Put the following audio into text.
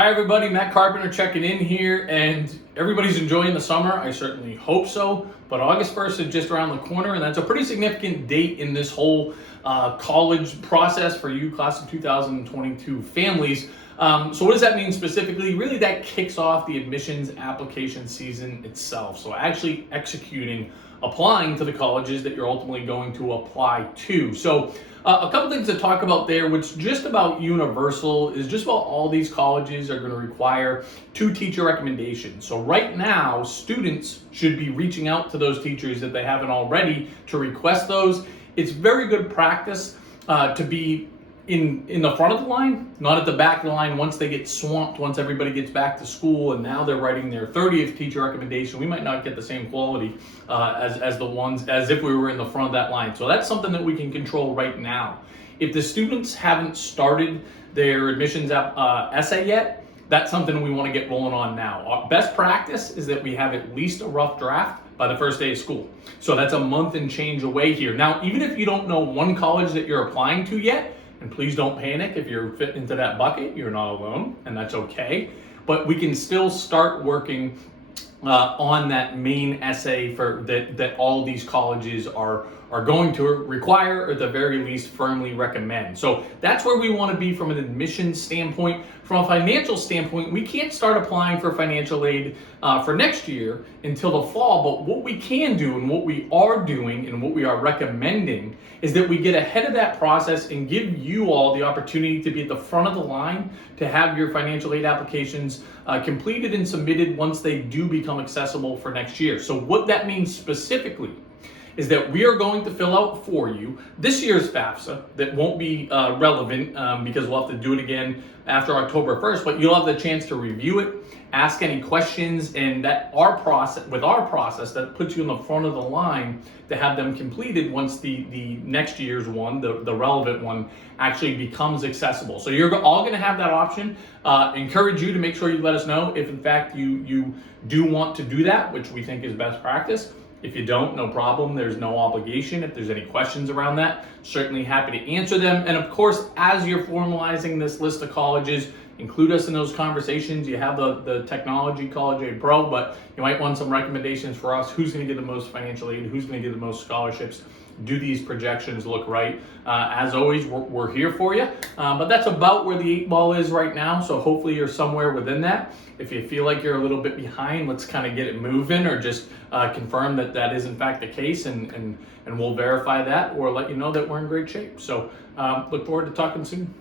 Hi everybody, Matt Carpenter checking in here, and everybody's enjoying the summer. I certainly hope so, but August 1st is just around the corner, and that's a pretty significant date in this whole college process for you class of 2022 families. So what does that mean specifically? Really, that kicks off the admissions application season itself. So actually executing, applying to the colleges that you're ultimately going to apply to. So a couple things to talk about there, which just about universal, is just about all these colleges are going to require 2 teacher recommendations. So right now, students should be reaching out to those teachers if they haven't already to request those. It's very good practice to be in the front of the line, not at the back of the line once they get swamped, once everybody gets back to school and now they're writing their 30th teacher recommendation. We might not get the same quality as the ones as if we were in the front of that line. So that's something that we can control right now. If the students haven't started their admissions essay yet, that's something we want to get rolling on now. Our best practice is that we have at least a rough draft by the first day of school. So that's a month and change away here. Now, even if you don't know one college that you're applying to yet, and please don't panic if you're fit into that bucket, you're not alone, and that's okay. But we can still start working on that main essay for that all these colleges are going to require, or at the very least firmly recommend. So that's where we want to be from an admissions standpoint. From a financial standpoint, we can't start applying for financial aid for next year until the fall, but what we can do and what we are doing and what we are recommending is that we get ahead of that process and give you all the opportunity to be at the front of the line to have your financial aid applications completed and submitted once they do become accessible for next year. So what that means specifically is that we are going to fill out for you this year's FAFSA that won't be relevant because we'll have to do it again after October 1st, but you'll have the chance to review it, ask any questions, and that our process that puts you in the front of the line to have them completed once the next year's one, the relevant one, actually becomes accessible. So you're all going to have that option. Encourage you to make sure you let us know if in fact you do want to do that, which we think is best practice. If you don't, no problem. There's no obligation. If there's any questions around that, certainly happy to answer them. And of course, as you're formalizing this list of colleges, include us in those conversations. You have the technology college aid pro, but you might want some recommendations for us. Who's going to get the most financial aid? Who's going to get the most scholarships? Do these projections look right? As always, we're here for you. But that's about where the 8 ball is right now. So hopefully you're somewhere within that. If you feel like you're a little bit behind, let's kind of get it moving, or just confirm that that is in fact the case, and we'll verify that or let you know that we're in great shape. So look forward to talking soon.